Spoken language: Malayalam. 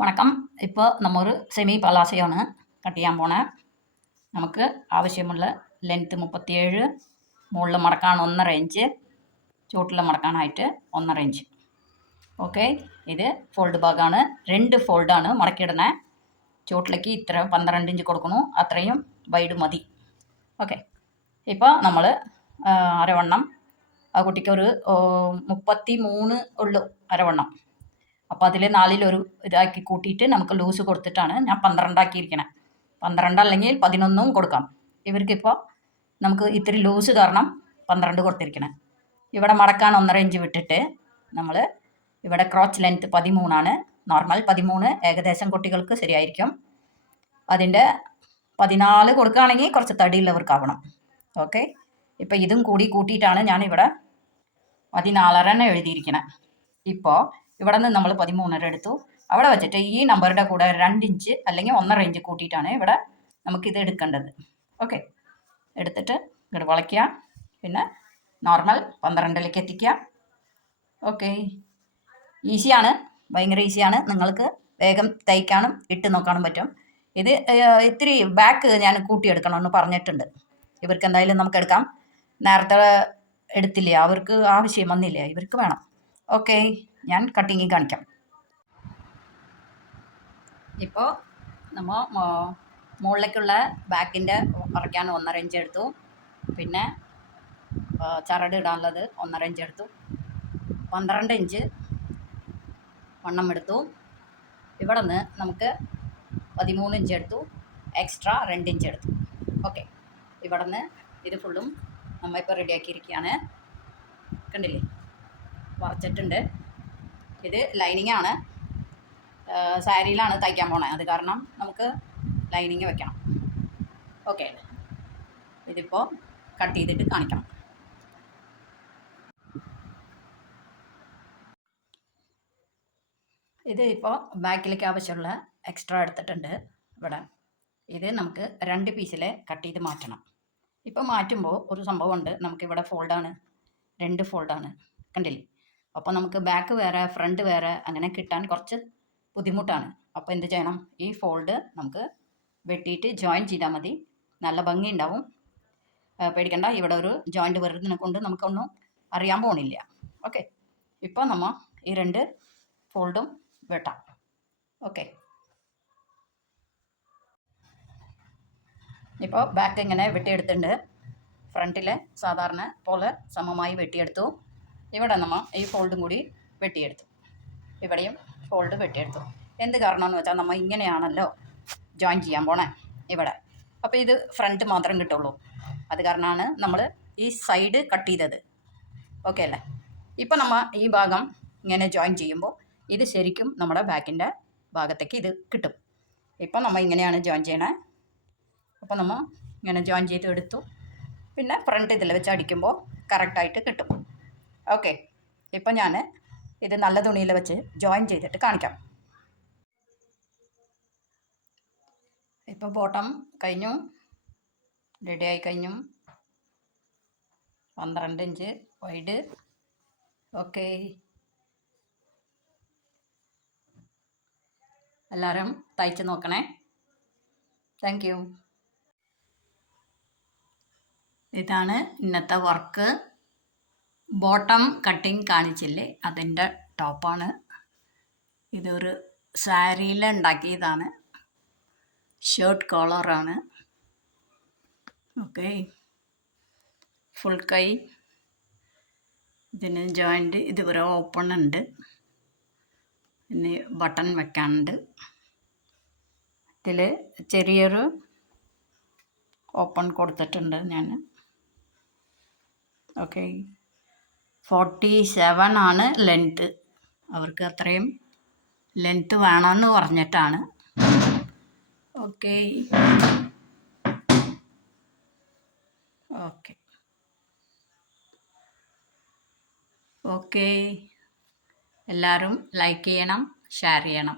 വണക്കം. ഇപ്പോൾ നമ്മൊരു സെമി പലാസയാണ് കട്ട് ചെയ്യാൻ പോണേ. നമുക്ക് ആവശ്യമുള്ള ലെങ്ത്ത് 37, മുകളിൽ മടക്കാൻ 1.5 ഇഞ്ച്, ചുവട്ടിൽ മടക്കാനായിട്ട് 1.5 ഇഞ്ച്. ഓക്കെ, ഇത് ഫോൾഡ് ഭാഗമാണ്. 2 ഫോൾഡാണ് മടക്കിയിടണേ. ചുവട്ടിലേക്ക് ഇത്ര 12 ഇഞ്ച് കൊടുക്കണു, അത്രയും വൈഡ് മതി. ഓക്കെ, ഇപ്പോൾ നമ്മൾ അരവണ്ണം, ആ കുട്ടിക്കൊരു 33 ഉള്ളു അരവണ്ണം. അപ്പോൾ അതിൽ 4 ഇതാക്കി കൂട്ടിയിട്ട് നമുക്ക് ലൂസ് കൊടുത്തിട്ടാണ് ഞാൻ 12 ആക്കിയിരിക്കണേ. 12 അല്ലെങ്കിൽ 11 കൊടുക്കാം. ഇവർക്കിപ്പോൾ നമുക്ക് ഇത്തിരി ലൂസ് കാരണം 12 കൊടുത്തിരിക്കണേ. ഇവിടെ മടക്കാൻ 1.5 ഇഞ്ച് വിട്ടിട്ട് നമ്മൾ ഇവിടെ ക്രോച്ച് ലെങ്ത്ത് 13 ആണ്. നോർമൽ 13 ഏകദേശം കുട്ടികൾക്ക് ശരിയായിരിക്കും. അതിൻ്റെ 14 കൊടുക്കുകയാണെങ്കിൽ കുറച്ച് തടിയുള്ളവർക്കാവണം. ഓക്കെ, ഇപ്പോൾ ഇതും കൂടി കൂട്ടിയിട്ടാണ് ഞാനിവിടെ 14.5 എഴുതിയിരിക്കണേ. ഇപ്പോൾ ഇവിടെ നിന്ന് നമ്മൾ 13.5 എടുത്തു. അവിടെ വെച്ചിട്ട് ഈ നമ്പറുടെ കൂടെ 2 ഇഞ്ച് അല്ലെങ്കിൽ 1.5 ഇഞ്ച് കൂട്ടിയിട്ടാണ് ഇവിടെ നമുക്കിത് എടുക്കേണ്ടത്. ഓക്കെ, എടുത്തിട്ട് ഇങ്ങോട്ട് വളയ്ക്കുക, പിന്നെ നോർമൽ 12ലേക്ക് എത്തിക്കുക. ഓക്കെ, ഈസിയാണ്, ഭയങ്കര ഈസിയാണ്. നിങ്ങൾക്ക് വേഗം തയ്ക്കാനും ഇട്ട് നോക്കാനും പറ്റും. ഇത് ഇത്തിരി ബാക്ക് ഞാൻ കൂട്ടിയെടുക്കണമെന്ന് പറഞ്ഞിട്ടുണ്ട്. ഇവർക്ക് എന്തായാലും നമുക്ക് എടുക്കാം. നേരത്തെ എടുത്തില്ലേ, അവർക്ക് ആവശ്യം വന്നില്ലേ, ഇവർക്ക് വേണം. ഓക്കെ, ഞാൻ കട്ടിങ് കാണിക്കാം. ഇപ്പോൾ നമ്മൾ മുകളിലേക്കുള്ള ബാക്കിൻ്റെ മറയ്ക്കാൻ 1.5 ഇഞ്ച് എടുത്തു. പിന്നെ ചരട് ഇടാനുള്ളത് 1.5 ഇഞ്ച് എടുത്തു. 12 ഇഞ്ച് വണ്ണം എടുത്തു. ഇവിടെ നിന്ന് നമുക്ക് 13 ഇഞ്ച് എടുത്തു, എക്സ്ട്രാ 2 ഇഞ്ച് എടുത്തു. ഓക്കെ, ഇവിടെ നിന്ന് ഇത് ഫുള്ളും നമ്മളിപ്പോൾ റെഡിയാക്കിയിരിക്കുകയാണ്. കണ്ടില്ലേ, വറച്ചിട്ടുണ്ട്. ഇത് ലൈനിങ് ആണ്, സാരിയിലാണ് തയ്ക്കാൻ പോണേ. അത് കാരണം നമുക്ക് ലൈനിങ് വെക്കണം. ഓക്കെ, ഇതിപ്പോൾ കട്ട് ചെയ്തിട്ട് കാണിക്കണം. ഇത് ഇപ്പോൾ ബാക്കിലേക്ക് ആവശ്യമുള്ള എക്സ്ട്രാ എടുത്തിട്ടുണ്ട് ഇവിടെ. ഇത് നമുക്ക് 2 പീസിൽ കട്ട് ചെയ്ത് മാറ്റണം. ഇപ്പോൾ മാറ്റുമ്പോൾ ഒരു സംഭവമുണ്ട്, നമുക്കിവിടെ ഫോൾഡാണ്, 2 ഫോൾഡാണ്, കണ്ടില്ലേ. അപ്പോൾ നമുക്ക് ബാക്ക് വേറെ ഫ്രണ്ട് വേറെ അങ്ങനെ കിട്ടാൻ കുറച്ച് ബുദ്ധിമുട്ടാണ്. അപ്പോൾ എന്ത് ചെയ്യണം, ഈ ഫോൾഡ് നമുക്ക് വെട്ടിയിട്ട് ജോയിൻ ചെയ്താൽ മതി, നല്ല ഭംഗി ഉണ്ടാവും. പേടിക്കണ്ട, ഇവിടെ ഒരു ജോയിൻറ്റ് വരുന്നതിനെ കൊണ്ട് നമുക്കൊന്നും അറിയാൻ പോണില്ല. ഓക്കെ, ഇപ്പോൾ നമ്മൾ ഈ 2 ഫോൾഡും വെട്ടാം. ഓക്കെ, ഇപ്പോൾ ബാക്ക് ഇങ്ങനെ വെട്ടിയെടുത്തിട്ടുണ്ട്. ഫ്രണ്ടിലെ സാധാരണ പോലെ സമമായി വെട്ടിയെടുത്തു. ഇവിടെ നമ്മൾ ഈ ഫോൾഡും കൂടി വെട്ടിയെടുത്തു. ഇവിടെയും ഫോൾഡ് വെട്ടിയെടുത്തു. എന്ത് കാരണമെന്ന് വെച്ചാൽ നമ്മൾ ഇങ്ങനെയാണല്ലോ ജോയിൻ ചെയ്യാൻ പോണേ ഇവിടെ. അപ്പോൾ ഇത് ഫ്രണ്ട് മാത്രം കിട്ടുള്ളൂ. അത് കാരണമാണ് നമ്മൾ ഈ സൈഡ് കട്ട് ചെയ്തത്. ഓക്കെ അല്ലേ. ഇപ്പോൾ നമ്മൾ ഈ ഭാഗം ഇങ്ങനെ ജോയിൻ ചെയ്യുമ്പോൾ ഇത് ശരിക്കും നമ്മുടെ ബാക്കിൻ്റെ ഭാഗത്തേക്ക് ഇത് കിട്ടും. ഇപ്പോൾ നമ്മൾ ഇങ്ങനെയാണ് ജോയിൻ ചെയ്യണേ. അപ്പോൾ നമ്മൾ ഇങ്ങനെ ജോയിൻ ചെയ്ത് എടുത്തു. പിന്നെ ഫ്രണ്ട് ഇതിൽ വെച്ച് അടിക്കുമ്പോൾ കറക്റ്റായിട്ട് കിട്ടും. ഓക്കെ, ഇപ്പോൾ ഞാൻ ഇത് നല്ല തുണിയിൽ വെച്ച് ജോയിൻ ചെയ്തിട്ട് കാണിക്കാം. ഇപ്പോൾ ബോട്ടം കഴിഞ്ഞു, റെഡിയായി കഴിഞ്ഞു. 12 ഇഞ്ച് വൈഡ്. ഓക്കെ, എല്ലാവരും തയ്ച്ച് നോക്കണേ. Thank you. ഇതാണ് ഇന്നത്തെ വർക്ക്. ബോട്ടം കട്ടിങ് കാണിച്ചില്ലേ, അതിൻ്റെ ടോപ്പാണ്. ഇതൊരു സാരിയിൽ ഉണ്ടാക്കിയതാണ്, ഷർട്ട് കോളറാണ്. ഓക്കെ, ഫുൾ കൈ. ഇതിന് ജോയിൻറ്റ് ഇതുവരെ ഓപ്പൺ ഉണ്ട്, പിന്നെ ബട്ടൺ വെക്കാനുണ്ട്. ഇതിൽ ചെറിയൊരു ഓപ്പൺ കൊടുത്തിട്ടുണ്ട് ഞാൻ. ഓക്കെ, 47 ആണ് ലെങ്ത്ത്. അവർക്ക് അത്രയും ലെങ്ത്ത് വേണമെന്ന് പറഞ്ഞിട്ടാണ്. ഓക്കെ ഓക്കെ ഓക്കെ, എല്ലാവരും ലൈക്ക് ചെയ്യണം, ഷെയർ ചെയ്യണം.